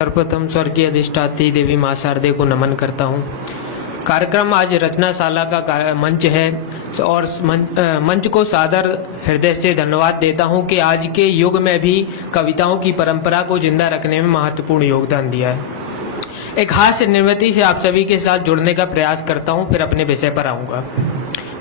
सर्वप्रथम स्वर्गीय अधिष्ठात्री देवी मां शारदे को नमन करता हूँ। कार्यक्रम आज रचनाशाला का मंच है और मंच को सादर हृदय से धन्यवाद देता हूँ कि आज के युग में भी कविताओं की परंपरा को जिंदा रखने में महत्वपूर्ण योगदान दिया है। एक हास्य निर्मिति से आप सभी के साथ जुड़ने का प्रयास करता हूँ, फिर अपने विषय पर आऊँगा।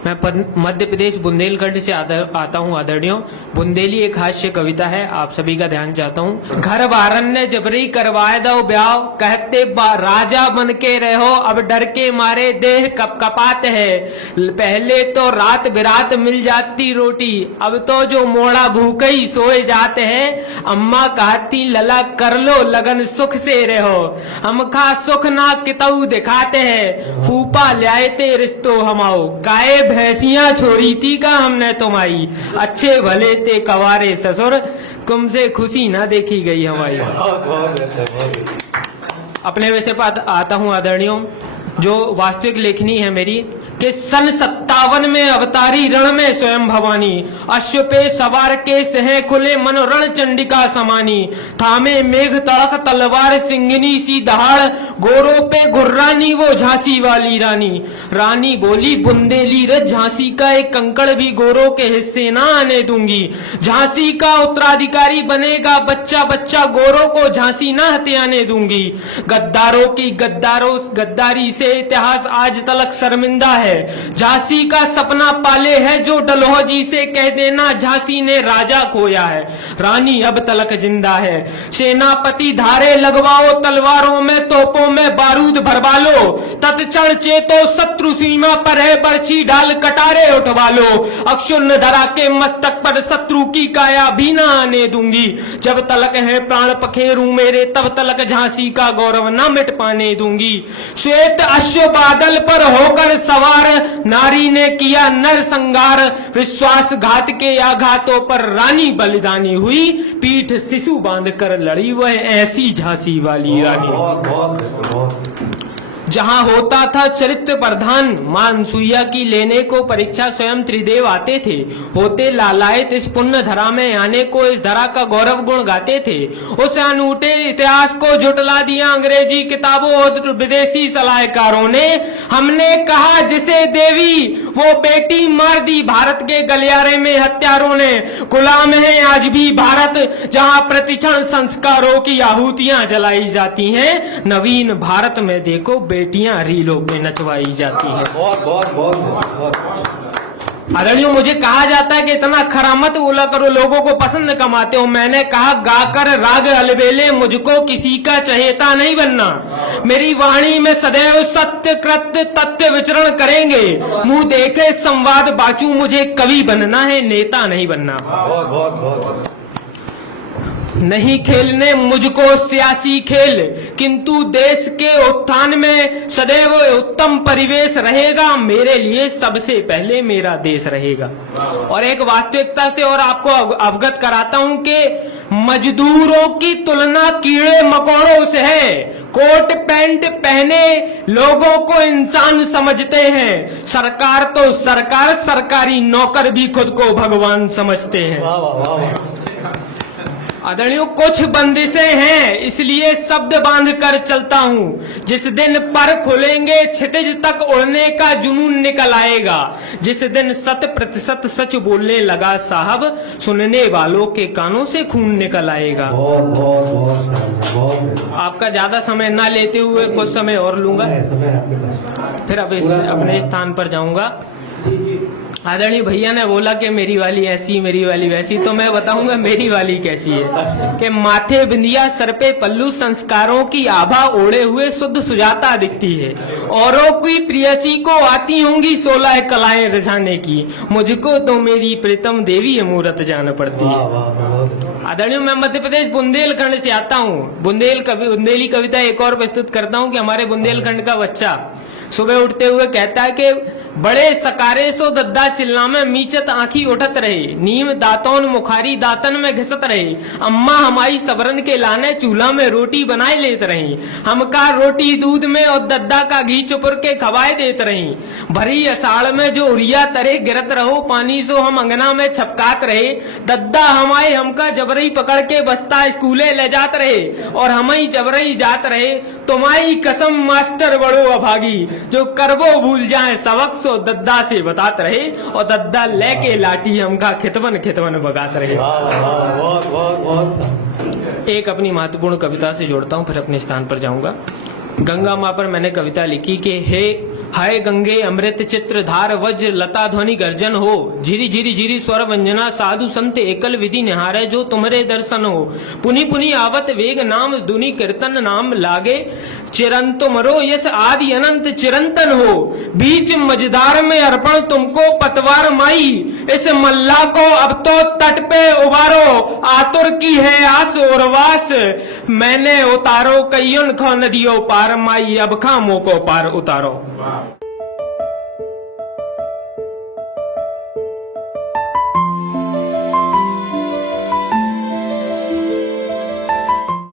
मैं मध्य प्रदेश बुंदेलखंड से आता हूँ। आदरणीयों, बुंदेली एक हास्य कविता है, आप सभी का ध्यान चाहता हूँ। घर बारन ने जबरी करवाए दो ब्याह, कहते राजा बन के रहो, अब डर के मारे देह कपात है। पहले तो रात बिरात मिल जाती रोटी, अब तो जो मोड़ा भूखे ही सोए जाते हैं। अम्मा कहती लला कर लो लगन सुख से रहो, हम खा सुख ना कितऊ दिखाते हैं। फूफा ल्याए ते रिश्तो हमाओ, गाये भैंसियां छोड़ी थी का हमने तुम्हारी, अच्छे भले ते कवारे ससुर, तुमसे खुशी ना देखी गई हमारी। अपने विषय पर आता हूँ आदरणीयों, जो वास्तविक लेखनी है मेरी कि सन 57 में अवतारी रण में स्वयं भवानी, अश्व पे सवार के सह खुले मनो रण चंडिका समानी। थामे मेघ तड़क तलवार सिंगनी सी दहाड़, गोरों पे गुर्रानी वो झांसी वाली रानी। रानी बोली बुंदेली रे झांसी का एक कंकड़ भी गोरों के हिस्से ना आने दूंगी। झांसी का उत्तराधिकारी बनेगा बच्चा बच्चा, गोरों को झांसी ना हते आने दूंगी। गद्दारों की गद्दारी से इतिहास आज तलक शर्मिंदा है। झांसी का सपना पाले है जो डलहौजी से कह देना झांसी ने राजा खोया है। रानी अब तलक जिंदा है। सेनापति धारे लगवाओ तलवारों में, तोपों में बारूद भरवा लो। तत्क्षण चेतो शत्रु सीमा पर है, बर्छी डाल कटारे उठवा लो। अक्षुण्ण धरा के मस्तक पर शत्रु की काया भी ना आने दूंगी। जब तलक है प्राण पखेरू मेरे, तब तलक झांसी का गौरव न मिट पाने दूंगी। श्वेत अश्व बादल पर होकर सवार, नारी ने किया नर संगार। विश्वासघात के आघातों पर रानी बलिदानी हुई, पीठ शिशु बांधकर लड़ी वह ऐसी झांसी वाली रानी। जहां होता था चरित्र प्रधान, मान सुइया की लेने को परीक्षा स्वयं त्रिदेव आते थे। होते लालायत इस पुण्य धरा में आने को, इस धरा का गौरव गुण गाते थे। उस अनूठे इतिहास को झुटला दिया अंग्रेजी किताबों और विदेशी सलाहकारों ने। हमने कहा जिसे देवी वो बेटी मार दी, भारत के गलियारे में हत्यारों ने। गुलाम है आज भी भारत, जहां प्रतिक्षण संस्कारों की आहुतियां जलाई जाती हैं। नवीन भारत में देखो बेटियां रीलों पे नचवाई जाती हैं। आदरणीयों, मुझे कहा जाता है कि इतना खरा मत बोला करो, लोगों को पसंद कमाते हो। मैंने कहा गाकर राग अलबेले, मुझको किसी का चहेता नहीं बनना। मेरी वाणी में सदैव सत्य कृत्य तथ्य विचरण करेंगे। मुंह देखे संवाद बाचू, मुझे कवि बनना है, नेता नहीं बनना। नहीं खेलने मुझको सियासी खेल, किंतु देश के उत्थान में सदैव उत्तम परिवेश रहेगा। मेरे लिए सबसे पहले मेरा देश रहेगा। और एक वास्तविकता से और आपको अवगत कराता हूं कि मजदूरों की तुलना कीड़े मकोड़ों से है। कोट पैंट पहने लोगों को इंसान समझते हैं। सरकार तो सरकार, सरकारी नौकर भी खुद को भगवान समझते हैं। आदरणीयों, कुछ बंदिशें हैं, इसलिए शब्द बांध कर चलता हूँ। जिस दिन पर खुलेंगे क्षितिज तक उड़ने का जुनून निकल आएगा। जिस दिन 100% सच बोलने लगा साहब, सुनने वालों के कानों से खून निकल आएगा। आपका ज्यादा समय ना लेते हुए कुछ समय और लूंगा, फिर अब अपने स्थान पर जाऊंगा। आदरणीय भैया ने बोला कि मेरी वाली ऐसी मेरी वाली वैसी, तो मैं बताऊंगा मेरी वाली कैसी है। कि माथे बिंदिया सर पे पल्लू, संस्कारों की आभा ओढ़े हुए शुद्ध सुजाता दिखती है। औरों की प्रियसी को आती होंगी 16 कलाएं रिझाने की, मुझको तो मेरी प्रीतम देवी अमूर्त जान पड़ती है। आदरणीय, मैं मध्य प्रदेश बुंदेलखंड से आता हूँ। बुंदेली कविता एक और प्रस्तुत करता हूँ कि हमारे बुंदेलखंड का बच्चा सुबह उठते हुए कहता है कि बड़े सकारे सो दद्दा चिल्ला में मीचत आंखी उठत रहे, नीम दातौन मुखारी दातन में घिसत रहे, अम्मा हमारी सबरन के लाने चूल्हा में रोटी बनाए लेत रही, हमका रोटी दूध में और दद्दा का घी चुपुर के खवाए देत रही। भरी अषाढ़ में जो उरिया तरे गिरत रहो पानी सो हम अंगना में छपकात रहे, दद्दा हमारे हमका जबरई पकड़ के बस्ता स्कूले ले जात रहे और हम ही जबरई जात रहे। तुम्हारी कसम मास्टर बड़ो अभागी, जो करबो भूल जाए सबक सो दद्दा से बतात रहे और दद्दा लेके लाठी हमका खितवन खितवन बगात रहे। एक अपनी महत्वपूर्ण कविता से जोड़ता हूँ, फिर अपने स्थान पर जाऊंगा। गंगा माँ पर मैंने कविता लिखी कि हे हाय गंगे अमृत चित्र धार वज्र लता ध्वनि गर्जन हो, झिरी झिरी झिरी स्वर वंजना साधु संत एकल विधि निहारे जो तुम्हारे दर्शन हो, पुनि पुनि आवत वेग नाम दुनि कीर्तन नाम लागे, चिरंत मरो यस आदि अनंत चिरंतन हो, बीच मझधार में अर्पण तुमको पतवार माई, इस मल्ला को अब तो तट पे उबारो, आतुर की है आस और वास, मैंने उतारो कईयों खो नदियों पार माई, अब खामों को पार उतारो।